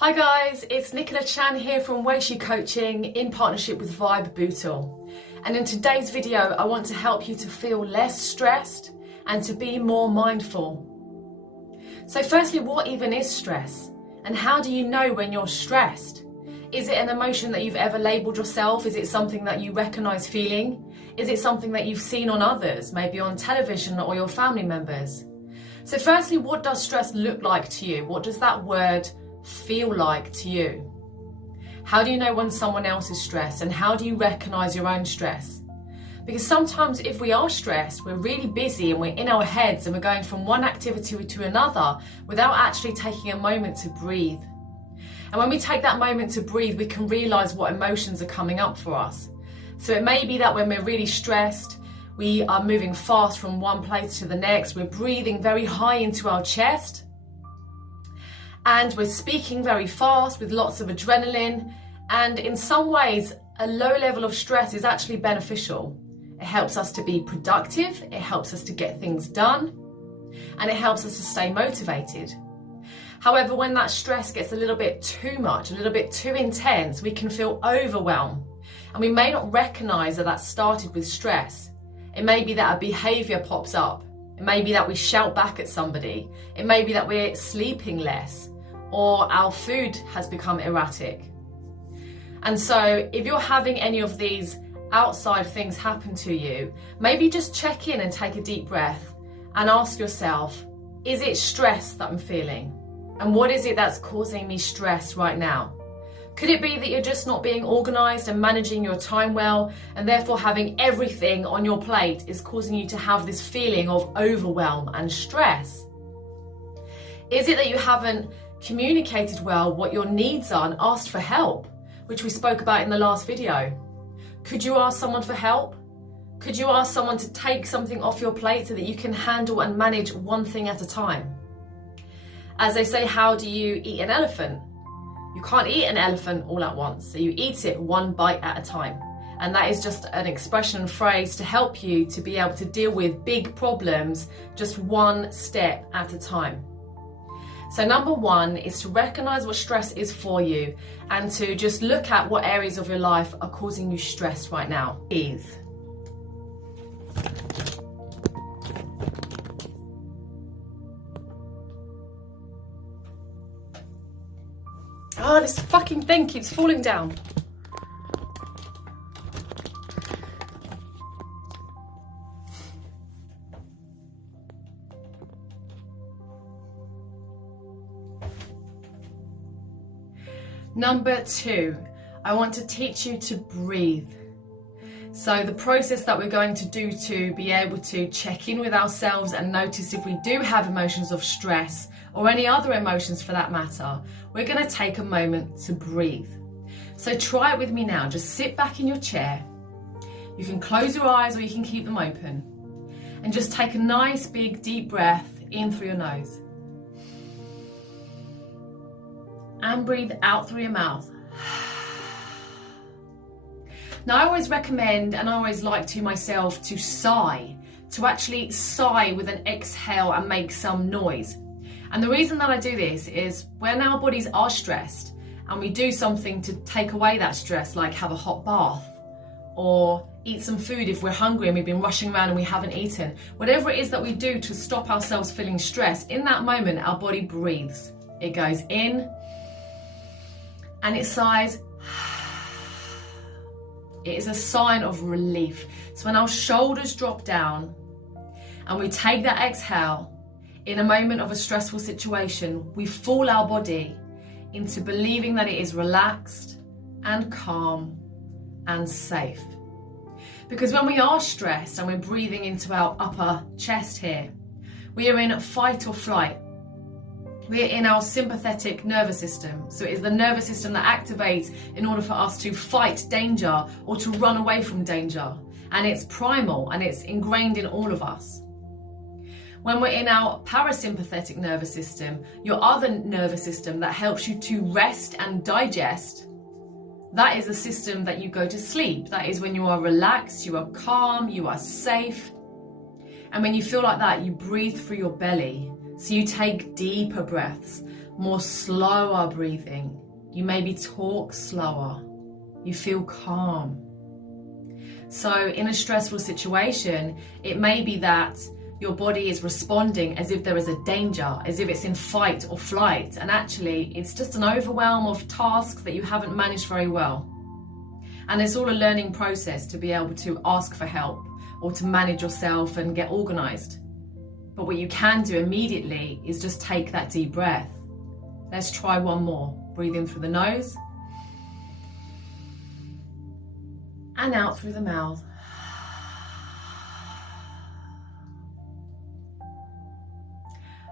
Hi guys, it's Nicola Chan here from Wai Shee Coaching in partnership with Bootle. And in today's video, I want to help you to feel less stressed and to be more mindful. So firstly, what even is stress? And how do you know when you're stressed? Is it an emotion that you've ever labelled yourself? Is it something that you recognise feeling? Is it something that you've seen on others, maybe on television or your family members? So firstly, what does stress look like to you? What does that word feel like to you? How do you know when someone else is stressed, and how do you recognize your own stress? Because sometimes if we are stressed, we're really busy and we're in our heads and we're going from one activity to another without actually taking a moment to breathe. And when we take that moment to breathe, we can realize what emotions are coming up for us. So it may be that when we're really stressed, we are moving fast from one place to the next, we're breathing very high into our chest, and we're speaking very fast with lots of adrenaline. And in some ways, a low level of stress is actually beneficial. It helps us to be productive, it helps us to get things done, and it helps us to stay motivated. However, when that stress gets a little bit too much, a little bit too intense, we can feel overwhelmed. And we may not recognize that that started with stress. It may be that a behavior pops up. It may be that we shout back at somebody. It may be that we're sleeping less, or our food has become erratic. And so if you're having any of these outside things happen to you, maybe just check in and take a deep breath and ask yourself, is it stress that I'm feeling? And what is it that's causing me stress right now? Could it be that you're just not being organized and managing your time well, and therefore having everything on your plate is causing you to have this feeling of overwhelm and stress? Is it that you haven't communicated well what your needs are and asked for help, which we spoke about in the last video? Could you ask someone for help? Could you ask someone to take something off your plate so that you can handle and manage one thing at a time? As they say, how do you eat an elephant? You can't eat an elephant all at once, so you eat it one bite at a time. And that is just an expression and phrase to help you to be able to deal with big problems just one step at a time. So number one is to recognize what stress is for you and to just look at what areas of your life are causing you stress right now. Breathe. Oh, this fucking thing keeps falling down. Number two, I want to teach you to breathe. So the process that we're going to do to be able to check in with ourselves and notice if we do have emotions of stress or any other emotions for that matter, we're going to take a moment to breathe. So try it with me now. Just sit back in your chair. You can close your eyes or you can keep them open. And just take a nice big deep breath in through your nose. And breathe out through your mouth. Now I always recommend, and I always like to myself, to sigh, to actually sigh with an exhale and make some noise. And the reason that I do this is when our bodies are stressed and we do something to take away that stress, like have a hot bath or eat some food if we're hungry and we've been rushing around and we haven't eaten, whatever it is that we do to stop ourselves feeling stressed, in that moment our body breathes. It goes in and it sighs. It is a sign of relief. So when our shoulders drop down and we take that exhale in a moment of a stressful situation, we fool our body into believing that it is relaxed and calm and safe. Because when we are stressed and we're breathing into our upper chest here, we are in fight or flight. We're in our sympathetic nervous system. So it is the nervous system that activates in order for us to fight danger or to run away from danger. And it's primal and it's ingrained in all of us. When we're in our parasympathetic nervous system, your other nervous system that helps you to rest and digest, that is the system that you go to sleep. That is when you are relaxed, you are calm, you are safe. And when you feel like that, you breathe through your belly. So you take deeper breaths, more slower breathing. You maybe talk slower. You feel calm. So in a stressful situation, it may be that your body is responding as if there is a danger, as if it's in fight or flight, and actually it's just an overwhelm of tasks that you haven't managed very well. And it's all a learning process to be able to ask for help or to manage yourself and get organized. But what you can do immediately is just take that deep breath. Let's try one more. Breathe in through the nose and out through the mouth.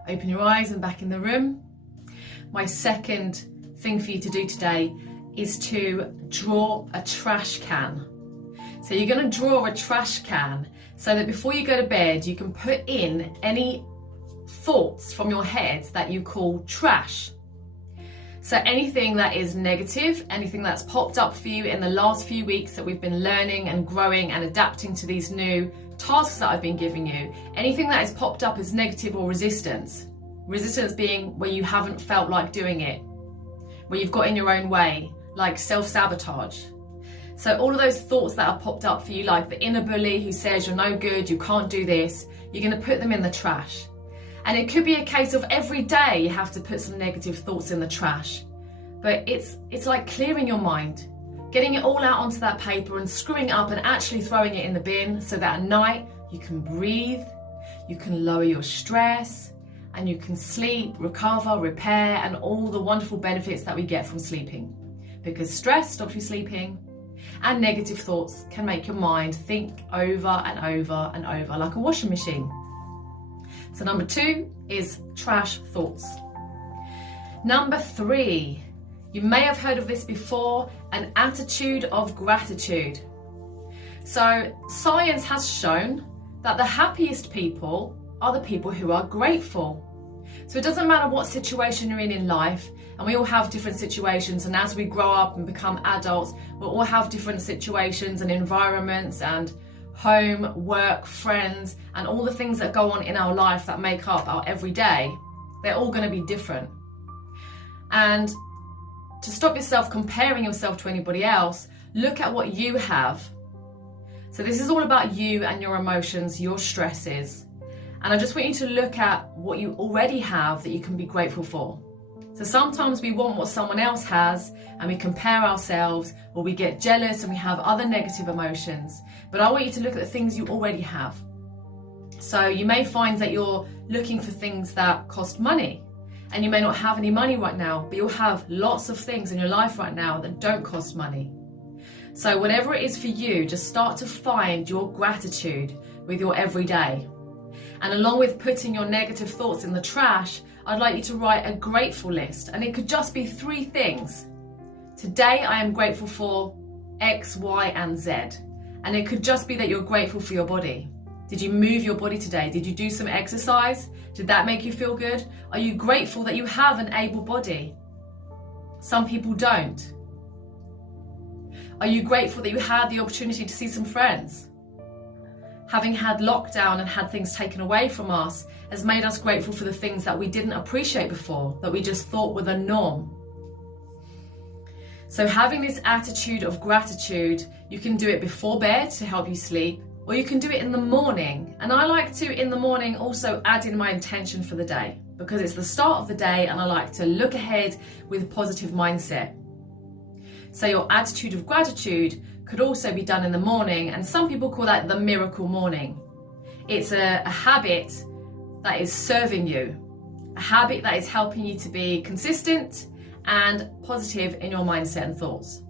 Open your eyes and back in the room. My second thing for you to do today is to draw a trash can. So you're going to draw a trash can so that before you go to bed, you can put in any thoughts from your head that you call trash. So anything that is negative, anything that's popped up for you in the last few weeks that we've been learning and growing and adapting to these new tasks that I've been giving you, anything that has popped up as negative or resistance. Resistance being where you haven't felt like doing it, where you've got in your own way, like self-sabotage. So all of those thoughts that have popped up for you, like the inner bully who says you're no good, you can't do this, you're going to put them in the trash. And it could be a case of every day you have to put some negative thoughts in the trash. But it's like clearing your mind, getting it all out onto that paper and screwing it up and actually throwing it in the bin so that at night you can breathe, you can lower your stress, and you can sleep, recover, repair, and all the wonderful benefits that we get from sleeping. Because stress stops you sleeping, and negative thoughts can make your mind think over and over and over like a washing machine. So number 2 is trash thoughts. Number 3, you may have heard of this before, an attitude of gratitude. So science has shown that the happiest people are the people who are grateful. So it doesn't matter what situation you're in life, and we all have different situations, and as we grow up and become adults, we'll all have different situations and environments and home, work, friends, and all the things that go on in our life that make up our everyday. They're all going to be different. And to stop yourself comparing yourself to anybody else, look at what you have. So this is all about you and your emotions, your stresses. And I just want you to look at what you already have that you can be grateful for. So sometimes we want what someone else has and we compare ourselves, or we get jealous and we have other negative emotions. But I want you to look at the things you already have. So you may find that you're looking for things that cost money, and you may not have any money right now, but you'll have lots of things in your life right now that don't cost money. So whatever it is for you, just start to find your gratitude with your everyday. And along with putting your negative thoughts in the trash, I'd like you to write a grateful list. And it could just be 3 things. Today I am grateful for X, Y, and Z. And it could just be that you're grateful for your body. Did you move your body today? Did you do some exercise? Did that make you feel good? Are you grateful that you have an able body? Some people don't. Are you grateful that you had the opportunity to see some friends? Having had lockdown and had things taken away from us has made us grateful for the things that we didn't appreciate before, that we just thought were the norm. So having this attitude of gratitude, you can do it before bed to help you sleep, or you can do it in the morning. And I like to, in the morning, also add in my intention for the day, because it's the start of the day and I like to look ahead with a positive mindset. So your attitude of gratitude could also be done in the morning, and some people call that the miracle morning. It's a habit that is serving you, a habit that is helping you to be consistent and positive in your mindset and thoughts.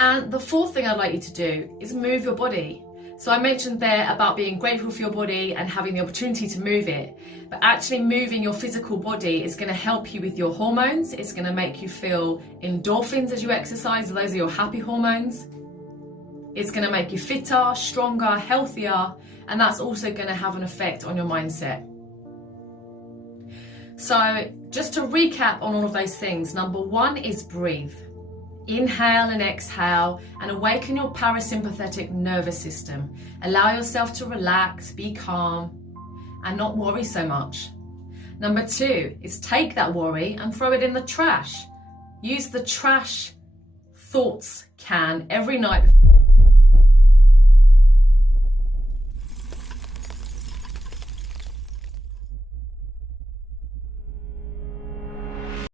And the 4th thing I'd like you to do is move your body. So I mentioned there about being grateful for your body and having the opportunity to move it, but actually moving your physical body is going to help you with your hormones. It's going to make you feel endorphins as you exercise. Those are your happy hormones. It's going to make you fitter, stronger, healthier, and that's also going to have an effect on your mindset. So just to recap on all of those things, number 1 is breathe. Inhale and exhale and awaken your parasympathetic nervous system. Allow yourself to relax, be calm, and not worry so much. Number 2 is take that worry and throw it in the trash. Use the trash thoughts can every night before